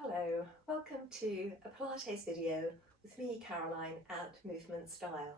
Hello, welcome to a Pilates video with me, Caroline, at Movement Style.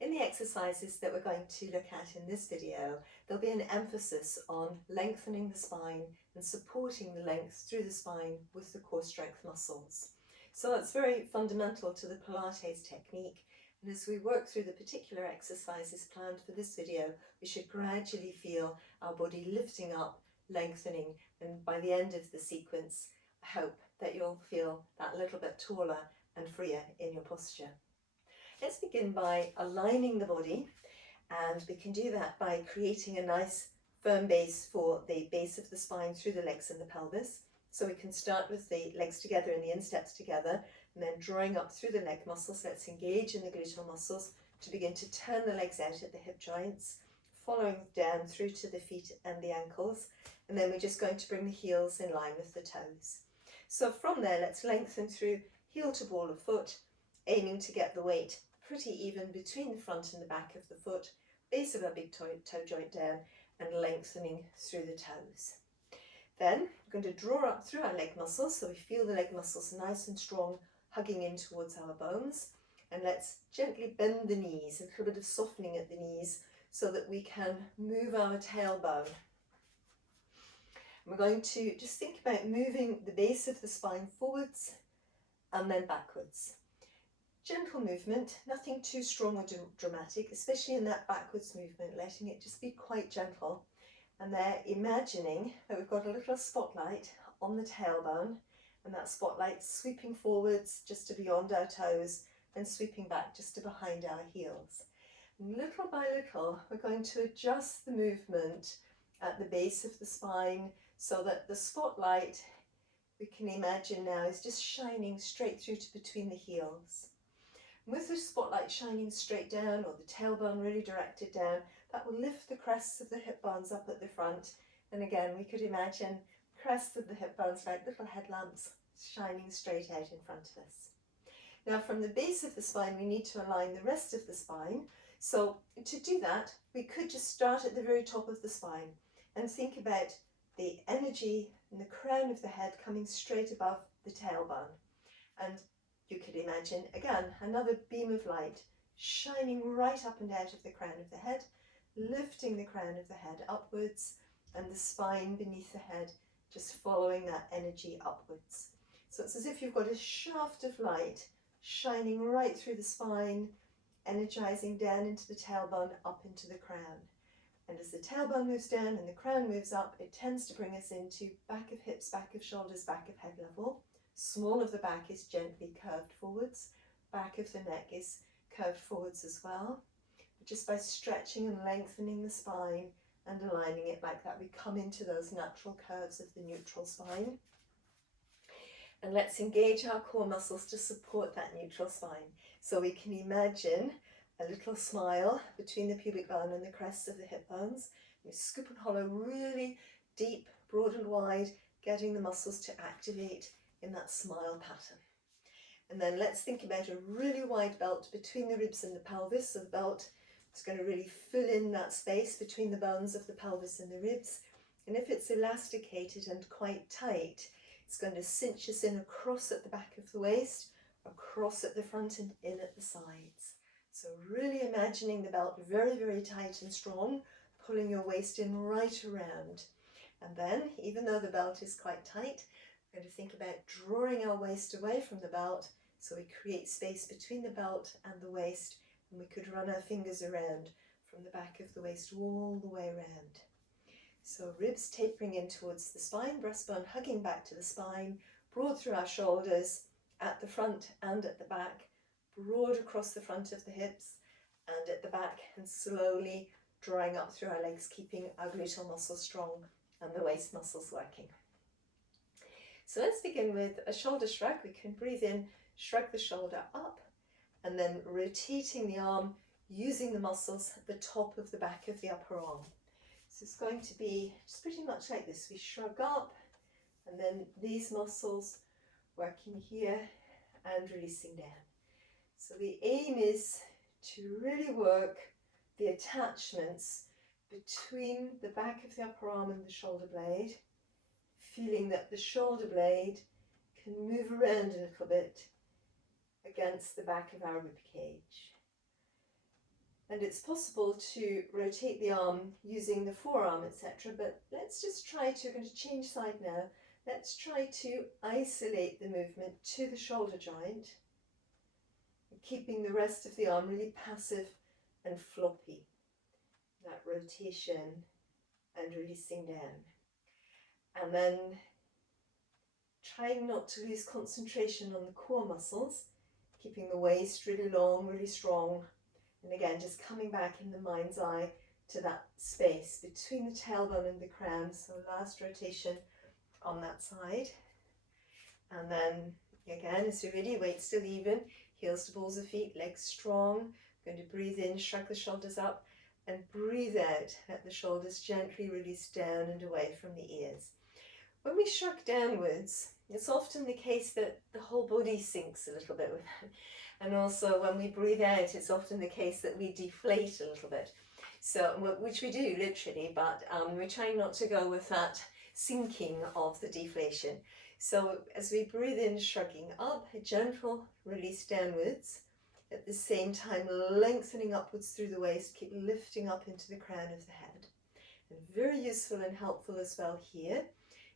In the exercises that we're going to look at in this video, there'll be an emphasis on lengthening the spine and supporting the length through the spine with the core strength muscles. So that's very fundamental to the Pilates technique, and as we work through the particular exercises planned for this video, we should gradually feel our body lifting up, lengthening, and by the end of the sequence, I hope that you'll feel that little bit taller and freer in your posture. Let's begin by aligning the body, and we can do that by creating a nice firm base for the base of the spine through the legs and the pelvis. So we can start with the legs together and the insteps together, and then drawing up through the leg muscles. Let's engage in the gluteal muscles to begin to turn the legs out at the hip joints, following down through to the feet and the ankles, and then we're just going to bring the heels in line with the toes. So from there, let's lengthen through heel to ball of foot, aiming to get the weight pretty even between the front and the back of the foot, base of our big toe joint down, and lengthening through the toes. Then we're going to draw up through our leg muscles, so we feel the leg muscles nice and strong, hugging in towards our bones. And let's gently bend the knees, a little bit of softening at the knees, so that we can move our tailbone. We're going to just think about moving the base of the spine forwards and then backwards. Gentle movement, nothing too strong or dramatic, especially in that backwards movement, letting it just be quite gentle. And there, imagining that we've got a little spotlight on the tailbone, and that spotlight sweeping forwards just to beyond our toes and sweeping back just to behind our heels. And little by little, we're going to adjust the movement at the base of the spine so that the spotlight, we can imagine now, is just shining straight through to between the heels. And with the spotlight shining straight down, or the tailbone really directed down, that will lift the crests of the hip bones up at the front. And again, we could imagine crests of the hip bones like little headlamps shining straight out in front of us. Now from the base of the spine, we need to align the rest of the spine. So to do that, we could just start at the very top of the spine and think about the energy in the crown of the head coming straight above the tailbone. And you could imagine, again, another beam of light shining right up and out of the crown of the head, lifting the crown of the head upwards, and the spine beneath the head just following that energy upwards. So it's as if you've got a shaft of light shining right through the spine, energizing down into the tailbone, up into the crown. And as the tailbone moves down and the crown moves up, it tends to bring us into back of hips, back of shoulders, back of head level. Small of the back is gently curved forwards. Back of the neck is curved forwards as well. But just by stretching and lengthening the spine and aligning it like that, we come into those natural curves of the neutral spine. And let's engage our core muscles to support that neutral spine. So we can imagine a little smile between the pubic bone and the crests of the hip bones. We scoop and hollow really deep, broad and wide, getting the muscles to activate in that smile pattern. And then let's think about a really wide belt between the ribs and the pelvis. So the belt is going to really fill in that space between the bones of the pelvis and the ribs. And if it's elasticated and quite tight, it's going to cinch us in across at the back of the waist, across at the front and in at the sides. So really imagining the belt very, very tight and strong, pulling your waist in right around. And then, even though the belt is quite tight, we're going to think about drawing our waist away from the belt, so we create space between the belt and the waist, and we could run our fingers around from the back of the waist all the way around. So ribs tapering in towards the spine, breastbone hugging back to the spine, broad through our shoulders, at the front and at the back, broad across the front of the hips and at the back, and slowly drawing up through our legs, keeping our gluteal muscles strong and the waist muscles working. So let's begin with a shoulder shrug. We can breathe in, shrug the shoulder up, and then rotating the arm, using the muscles at the top of the back of the upper arm. So it's going to be just pretty much like this. We shrug up, and then these muscles working here and releasing down. So the aim is to really work the attachments between the back of the upper arm and the shoulder blade, feeling that the shoulder blade can move around a little bit against the back of our rib cage. And it's possible to rotate the arm using the forearm, etc. But let's just try to, we're going to change side now. Let's try to isolate the movement to the shoulder joint, keeping the rest of the arm really passive and floppy. That rotation and releasing down. And then trying not to lose concentration on the core muscles, keeping the waist really long, really strong. And again, just coming back in the mind's eye to that space between the tailbone and the crown. So last rotation on that side. And then again, as you're ready, weight still even, heels to balls of feet, legs strong. Going to breathe in, shrug the shoulders up, and breathe out. Let the shoulders gently release down and away from the ears. When we shrug downwards, it's often the case that the whole body sinks a little bit with it. And also when we breathe out, it's often the case that we deflate a little bit. So, which we do literally, but we're trying not to go with that sinking of the deflation. So as we breathe in, shrugging up, a gentle release downwards. At the same time, lengthening upwards through the waist, keep lifting up into the crown of the head. And very useful and helpful as well here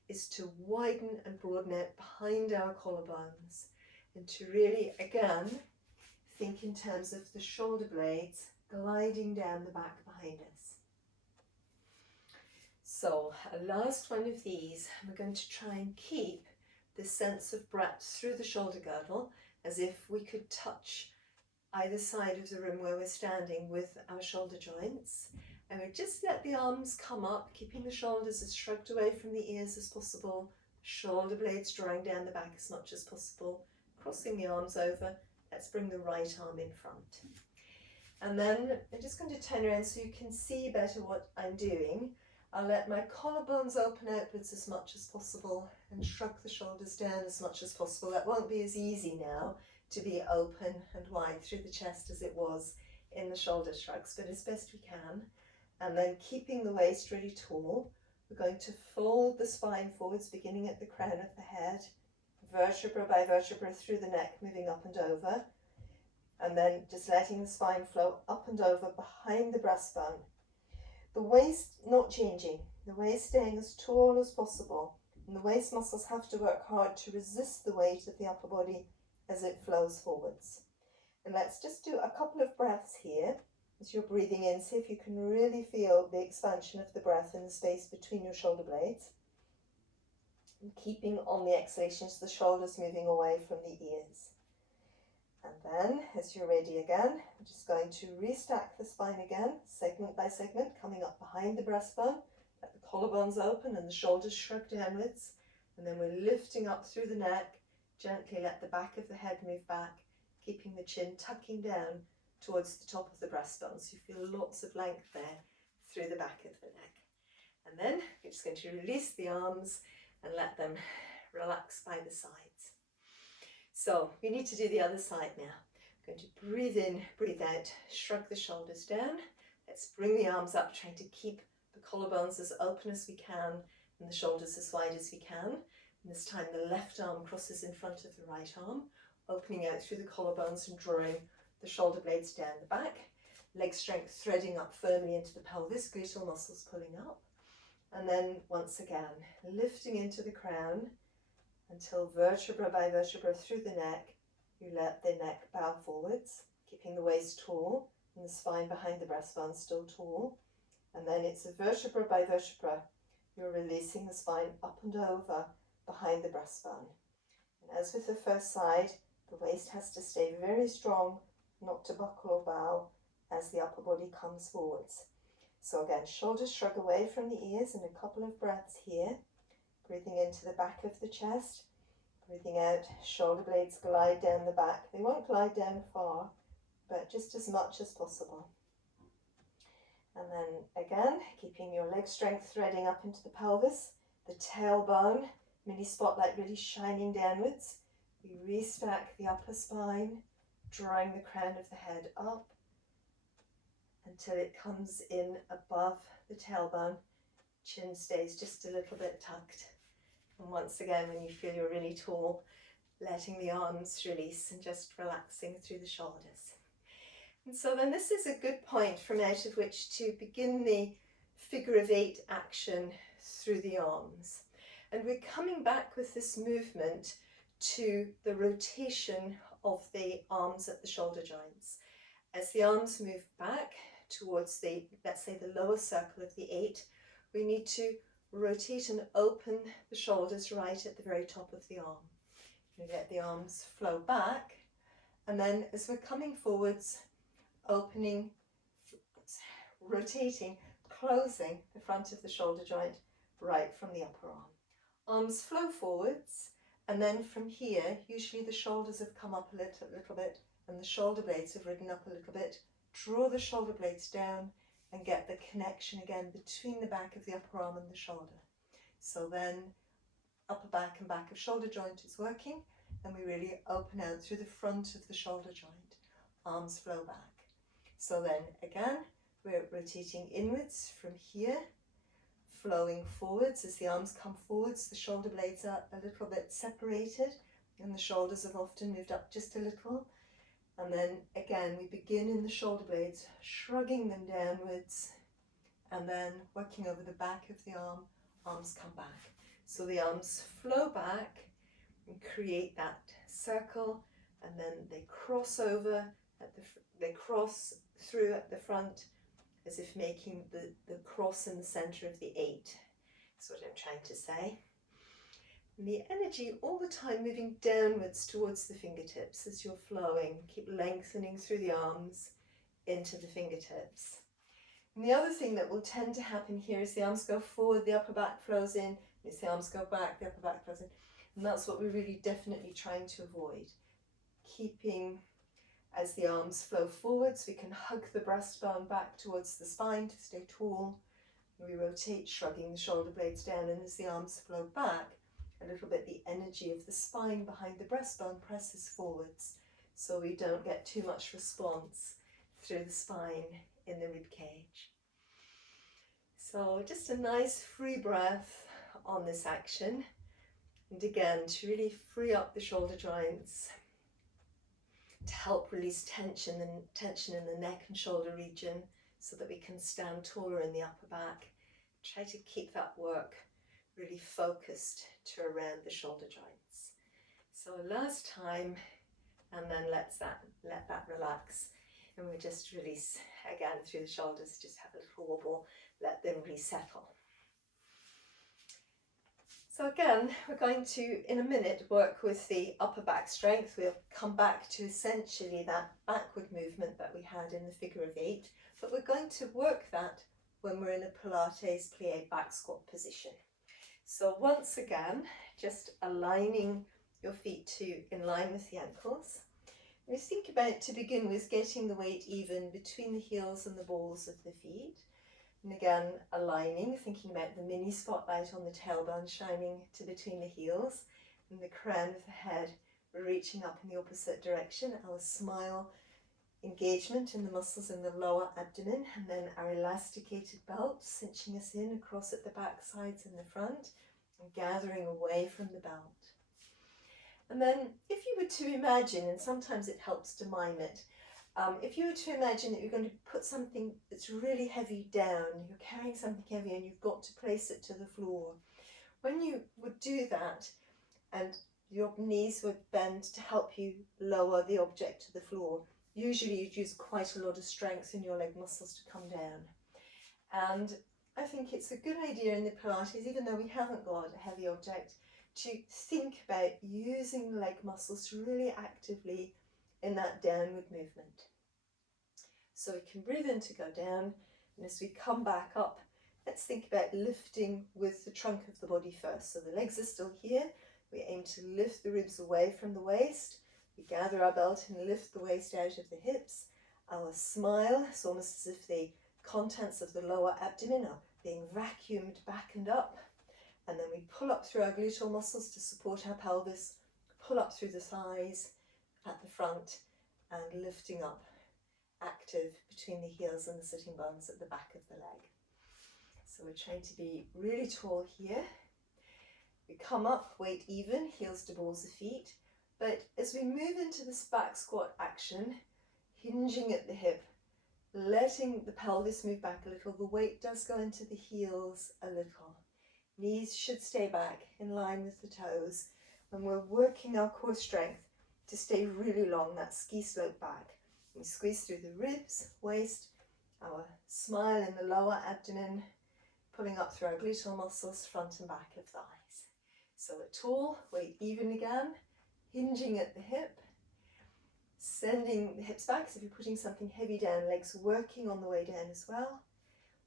is to widen and broaden out behind our collarbones and to really, again, think in terms of the shoulder blades gliding down the back behind us. So a last one of these, we're going to try and keep the sense of breadth through the shoulder girdle as if we could touch either side of the room where we're standing with our shoulder joints. And we just let the arms come up, keeping the shoulders as shrugged away from the ears as possible, shoulder blades drawing down the back as much as possible, crossing the arms over. Let's bring the right arm in front. And then I'm just going to turn around so you can see better what I'm doing. I'll let my collarbones open outwards as much as possible and shrug the shoulders down as much as possible. That won't be as easy now to be open and wide through the chest as it was in the shoulder shrugs, but as best we can. And then keeping the waist really tall, we're going to fold the spine forwards, beginning at the crown of the head, vertebra by vertebra through the neck, moving up and over, and then just letting the spine flow up and over behind the breastbone. The waist not changing, the waist staying as tall as possible, and the waist muscles have to work hard to resist the weight of the upper body as it flows forwards. And let's just do a couple of breaths here. As you're breathing in, see if you can really feel the expansion of the breath in the space between your shoulder blades. And keeping on the exhalations, the shoulders moving away from the ears. And then, as you're ready again, I'm just going to restack the spine again, segment by segment, coming up behind the breastbone. Let the collarbones open and the shoulders shrug downwards. And then we're lifting up through the neck. Gently let the back of the head move back, keeping the chin tucking down towards the top of the breastbone. So you feel lots of length there through the back of the neck. And then you're just going to release the arms and let them relax by the sides. So we need to do the other side now. I'm going to breathe in, breathe out, shrug the shoulders down. Let's bring the arms up, trying to keep the collarbones as open as we can and the shoulders as wide as we can. And this time the left arm crosses in front of the right arm, opening out through the collarbones and drawing the shoulder blades down the back. Leg strength threading up firmly into the pelvis, gluteal muscles pulling up. And then once again, lifting into the crown until vertebra by vertebra through the neck, you let the neck bow forwards, keeping the waist tall and the spine behind the breastbone still tall. And then it's a vertebra by vertebra. You're releasing the spine up and over behind the breastbone. And as with the first side, the waist has to stay very strong, not to buckle or bow as the upper body comes forwards. So again, shoulders shrug away from the ears, and a couple of breaths here. Breathing into the back of the chest, breathing out, shoulder blades glide down the back. They won't glide down far, but just as much as possible. And then again, keeping your leg strength threading up into the pelvis, the tailbone, mini spotlight really shining downwards. We restack the upper spine, drawing the crown of the head up until it comes in above the tailbone. Chin stays just a little bit tucked. And once again, when you feel you're really tall, letting the arms release and just relaxing through the shoulders. And so then this is a good point from out of which to begin the figure of 8 action through the arms. And we're coming back with this movement to the rotation of the arms at the shoulder joints. As the arms move back towards the, let's say, the lower circle of the 8, we need to rotate and open the shoulders right at the very top of the arm. You let the arms flow back, and then as we're coming forwards, opening, rotating, closing the front of the shoulder joint right from the upper arm. Arms flow forwards, and then from here, usually the shoulders have come up a little bit, and the shoulder blades have ridden up a little bit. Draw the shoulder blades down and get the connection again between the back of the upper arm and the shoulder. So then upper back and back of shoulder joint is working, and we really open out through the front of the shoulder joint. Arms flow back. So then again, we're rotating inwards from here, flowing forwards. As the arms come forwards, the shoulder blades are a little bit separated, and the shoulders have often moved up just a little. And then again, we begin in the shoulder blades, shrugging them downwards, and then working over the back of the arm, arms come back. So the arms flow back and create that circle, and then they cross over, they cross through at the front, as if making the cross in the center of the 8. That's what I'm trying to say. And the energy all the time moving downwards towards the fingertips as you're flowing. Keep lengthening through the arms into the fingertips. And the other thing that will tend to happen here is the arms go forward, the upper back flows in. As the arms go back, the upper back flows in. And that's what we're really definitely trying to avoid. Keeping, as the arms flow forwards, we can hug the breastbone back towards the spine to stay tall. We rotate, shrugging the shoulder blades down, and as the arms flow back, a little bit the energy of the spine behind the breastbone presses forwards, so we don't get too much response through the spine in the rib cage. So just a nice free breath on this action, and again to really free up the shoulder joints, to help release tension in the neck and shoulder region, so that we can stand taller in the upper back. Try to keep that work really focused to around the shoulder joints. So last time, and then let that relax, and we just release again through the shoulders. Just have a little wobble, let them resettle. So again, we're going to, in a minute, work with the upper back strength. We'll come back to essentially that backward movement that we had in the figure of 8, but we're going to work that when we're in a Pilates Plie back squat position. So once again, just aligning your feet in line with the ankles. We think about, to begin with, getting the weight even between the heels and the balls of the feet. And again, aligning, thinking about the mini spotlight on the tailbone shining to between the heels, and the crown of the head reaching up in the opposite direction. Our smile, engagement in the muscles in the lower abdomen, and then our elasticated belt cinching us in across at the back sides and the front, and gathering away from the belt. And then if you were to imagine, and sometimes it helps to mime it, if you were to imagine that you're going to put something that's really heavy down, you're carrying something heavy and you've got to place it to the floor. When you would do that, and your knees would bend to help you lower the object to the floor, usually you'd use quite a lot of strength in your leg muscles to come down. And I think it's a good idea in the Pilates, even though we haven't got a heavy object, to think about using leg muscles really actively in that downward movement. So we can breathe in to go down, and as we come back up, let's think about lifting with the trunk of the body first. So the legs are still here. We aim to lift the ribs away from the waist. We gather our belt and lift the waist out of the hips. Our smile, it's almost as if the contents of the lower abdomen are being vacuumed back and up. And then we pull up through our gluteal muscles to support our pelvis, pull up through the thighs at the front, and lifting up, active between the heels and the sitting bones at the back of the leg. So we're trying to be really tall here. We come up, weight even, heels to balls of feet. But as we move into this back squat action, hinging at the hip, letting the pelvis move back a little, the weight does go into the heels a little. Knees should stay back in line with the toes. And we're working our core strength to stay really long, that ski slope back. We squeeze through the ribs, waist, our smile in the lower abdomen, pulling up through our gluteal muscles, front and back of thighs. So we're tall, weight even again, hinging at the hip, sending the hips back. So if you're putting something heavy down, legs working on the way down as well.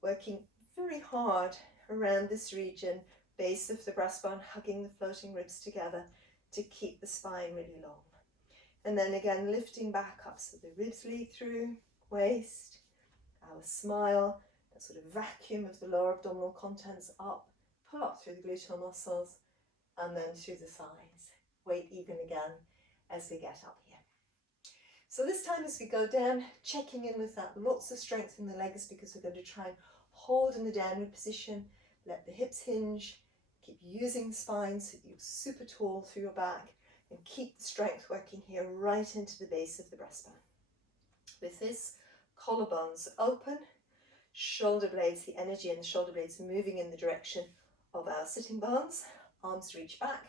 Working very hard around this region, base of the breastbone, hugging the floating ribs together to keep the spine really long. And then again, lifting back up so the ribs lead through, waist, our smile, that sort of vacuum of the lower abdominal contents up, pull up through the gluteal muscles, and then through the thighs. Weight even again as we get up here. So this time as we go down, checking in with that, lots of strength in the legs because we're going to try and hold in the downward position, let the hips hinge, keep using the spine so that you're super tall through your back, and keep the strength working here right into the base of the breastbone. With this, collarbones open, shoulder blades, the energy in the shoulder blades moving in the direction of our sitting bones, arms reach back,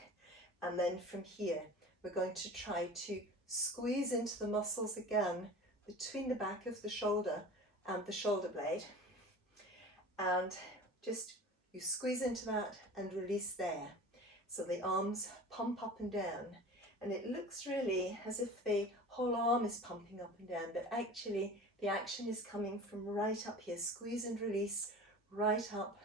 and then from here we're going to try to squeeze into the muscles again between the back of the shoulder and the shoulder blade, and just you squeeze into that and release there. So the arms pump up and down, and it looks really as if the whole arm is pumping up and down, but actually the action is coming from right up here. Squeeze and release right up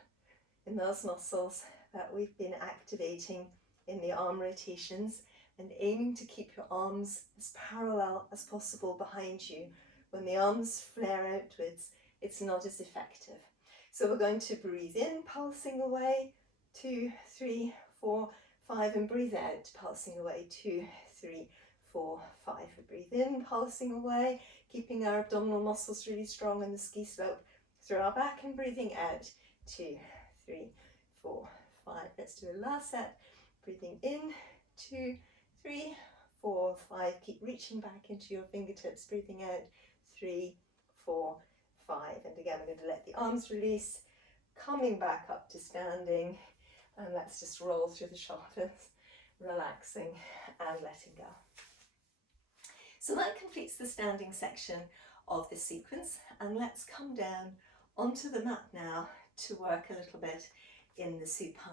in those muscles that we've been activating in the arm rotations, and aiming to keep your arms as parallel as possible behind you. When the arms flare outwards, it's not as effective. So we're going to breathe in, pulsing away, 2, 3, 4, 5, and breathe out, pulsing away, 2, 3, 4, 5. Breathe in, pulsing away, keeping our abdominal muscles really strong on the ski slope through our back, and breathing out, 2, 3, 4, 5. Let's do a last set. Breathing in, 2, 3, 4, 5. Keep reaching back into your fingertips. Breathing out, 3, 4, 5. And again, we're going to let the arms release, coming back up to standing, and let's just roll through the shoulders, relaxing and letting go. So that completes the standing section of this sequence, and let's come down onto the mat now to work a little bit in the supine.